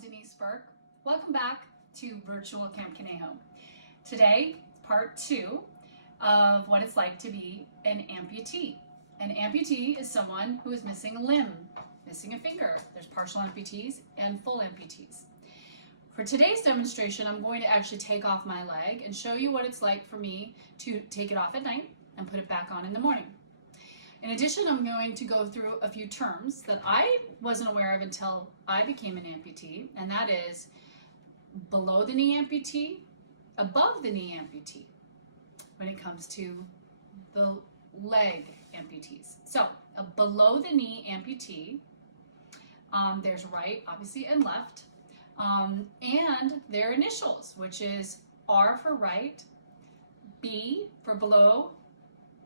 Denise Burke. Welcome back to Virtual Camp Conejo. Today, part 2 of what it's like to be an amputee. An amputee is someone who is missing a limb, missing a finger. There's partial amputees and full amputees. For today's demonstration, I'm going to actually take off my leg and show you what it's like for me to take it off at night and put it back on in the morning. In addition, I'm going to go through a few terms that I wasn't aware of until I became an amputee, and that is below the knee amputee, above the knee amputee, when it comes to the leg amputees. So a below the knee amputee, there's right, obviously, and left, and their initials, which is R for right, B for below,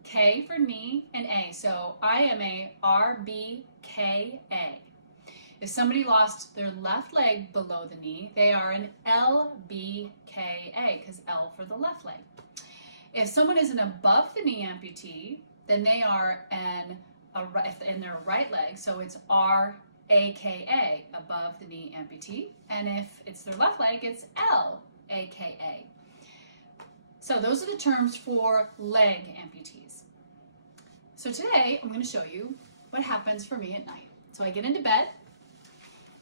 K for knee, and A. So I am a RBKA. If somebody lost their left leg below the knee, they are an LBKA, because L for the left leg. If someone is an above the knee amputee, then they are in their right leg, so it's RAKA, above the knee amputee. And if it's their left leg, it's LAKA. So those are the terms for leg amputees. So today I'm going to show you what happens for me at night. So I get into bed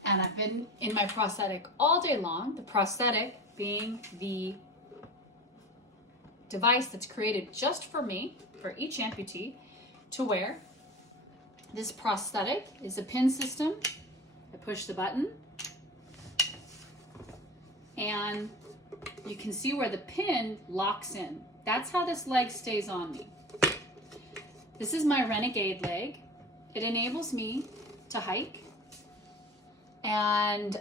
and I've been in my prosthetic all day long, the prosthetic being the device that's created just for me, for each amputee to wear. This prosthetic is a pin system. I push the button and you can see where the pin locks in. That's how this leg stays on me. This is my Renegade leg. It enables me to hike and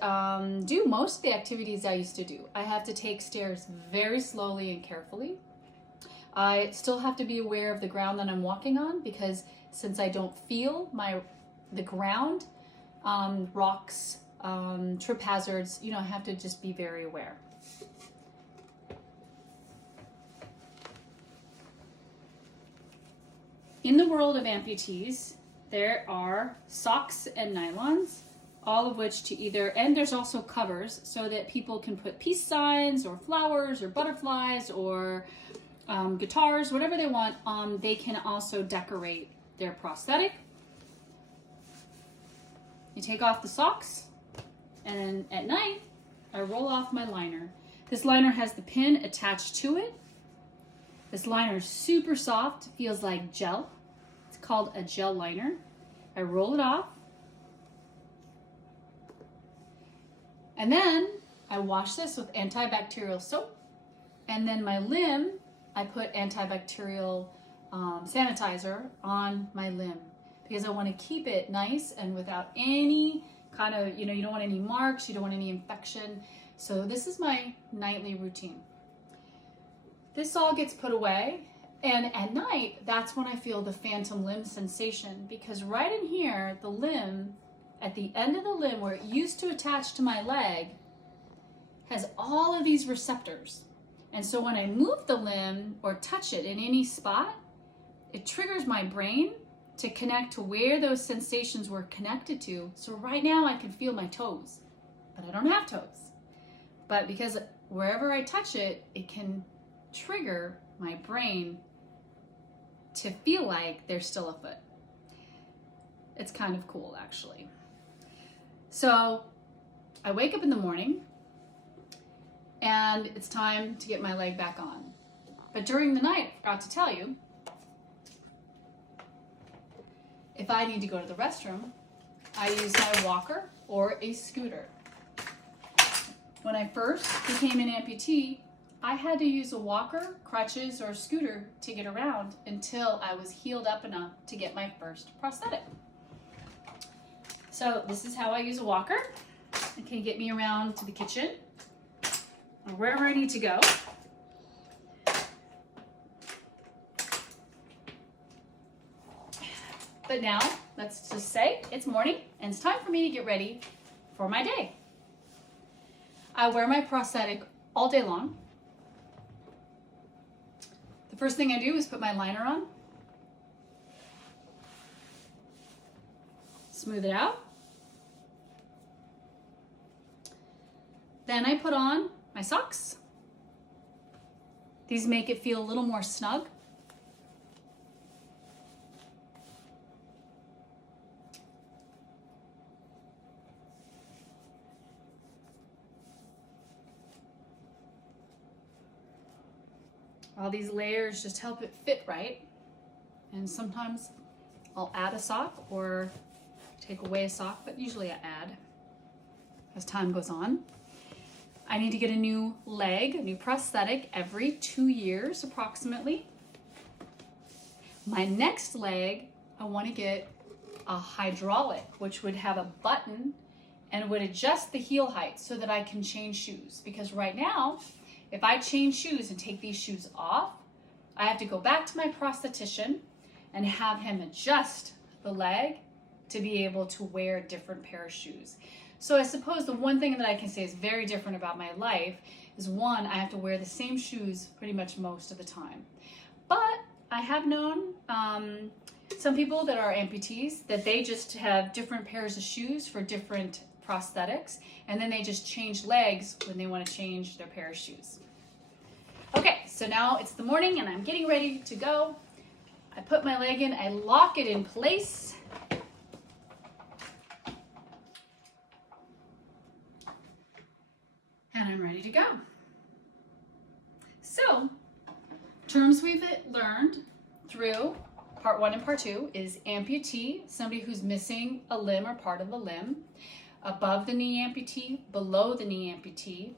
do most of the activities I used to do. I have to take stairs very slowly and carefully. I still have to be aware of the ground that I'm walking on, because since I don't feel the ground, rocks, trip hazards, I have to just be very aware. In the world of amputees, there are socks and nylons, all of which and there's also covers so that people can put peace signs or flowers or butterflies or guitars, whatever they want. They can also decorate their prosthetic. You take off the socks, and at night, I roll off my liner. This liner has the pin attached to it. This liner is super soft, feels like gel. It's called a gel liner. I roll it off. And then I wash this with antibacterial soap. And then my limb, I put antibacterial sanitizer on my limb, because I want to keep it nice and without any kind of, you don't want any marks, you don't want any infection. So this is my nightly routine. This all gets put away, and at night, that's when I feel the phantom limb sensation, because right in here, the limb, at the end of the limb where it used to attach to my leg, has all of these receptors. And so when I move the limb or touch it in any spot, it triggers my brain to connect to where those sensations were connected to. So right now I can feel my toes, but I don't have toes. But because wherever I touch it, it can trigger my brain to feel like there's still a foot. It's kind of cool, actually. So I wake up in the morning and it's time to get my leg back on. But during the night, I forgot to tell you, if I need to go to the restroom, I use my walker or a scooter. When I first became an amputee, I had to use a walker, crutches, or scooter to get around until I was healed up enough to get my first prosthetic. So this is how I use a walker. It can get me around to the kitchen or wherever I need to go. But now, let's just say it's morning and it's time for me to get ready for my day. I wear my prosthetic all day long. The first thing I do is put my liner on, smooth it out, Then I put on my socks. These make it feel a little more snug. All these layers just help it fit right. And sometimes I'll add a sock or take away a sock, but usually I add as time goes on. I need to get a new leg, a new prosthetic every 2 years approximately. My next leg, I want to get a hydraulic, which would have a button and would adjust the heel height so that I can change shoes. Because right now, if I change shoes and take these shoes off, I have to go back to my prosthetician and have him adjust the leg to be able to wear a different pair of shoes. So I suppose the one thing that I can say is very different about my life is, one, I have to wear the same shoes pretty much most of the time. But I have known some people that are amputees that they just have different pairs of shoes for different prosthetics, and then they just change legs when they want to change their pair of shoes. Okay, so now it's the morning and I'm getting ready to go. I put my leg in, I lock it in place. And I'm ready to go. So, terms we've learned through part 1 and part 2 is amputee, somebody who's missing a limb or part of a limb. Above the knee amputee, below the knee amputee,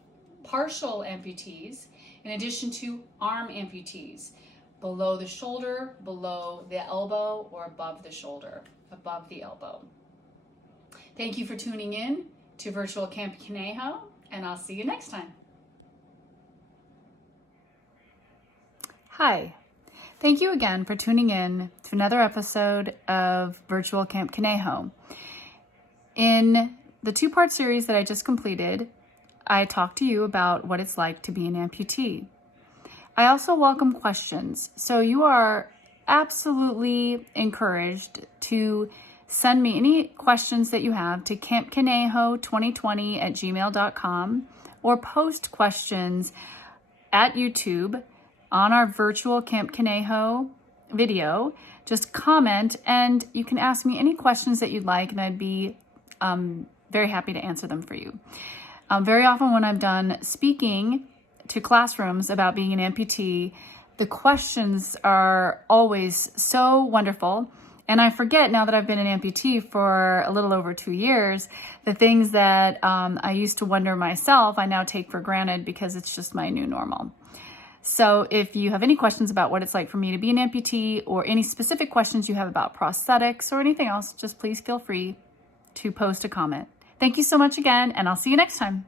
partial amputees, in addition to arm amputees, below the shoulder, below the elbow, or above the shoulder, above the elbow. Thank you for tuning in to Virtual Camp Conejo, and I'll see you next time. Hi. Thank you again for tuning in to another episode of Virtual Camp Conejo. In the 2-part series that I just completed, I talked to you about what it's like to be an amputee. I also welcome questions, so you are absolutely encouraged to send me any questions that you have to campconejo2020@gmail.com or post questions at YouTube on our Virtual Camp Conejo video. Just comment and you can ask me any questions that you'd like, and I'd be very happy to answer them for you. Very often when I'm done speaking to classrooms about being an amputee, the questions are always so wonderful. And I forget, now that I've been an amputee for a little over 2 years, the things that I used to wonder myself, I now take for granted because it's just my new normal. So if you have any questions about what it's like for me to be an amputee, or any specific questions you have about prosthetics or anything else, just please feel free to post a comment. Thank you so much again, and I'll see you next time.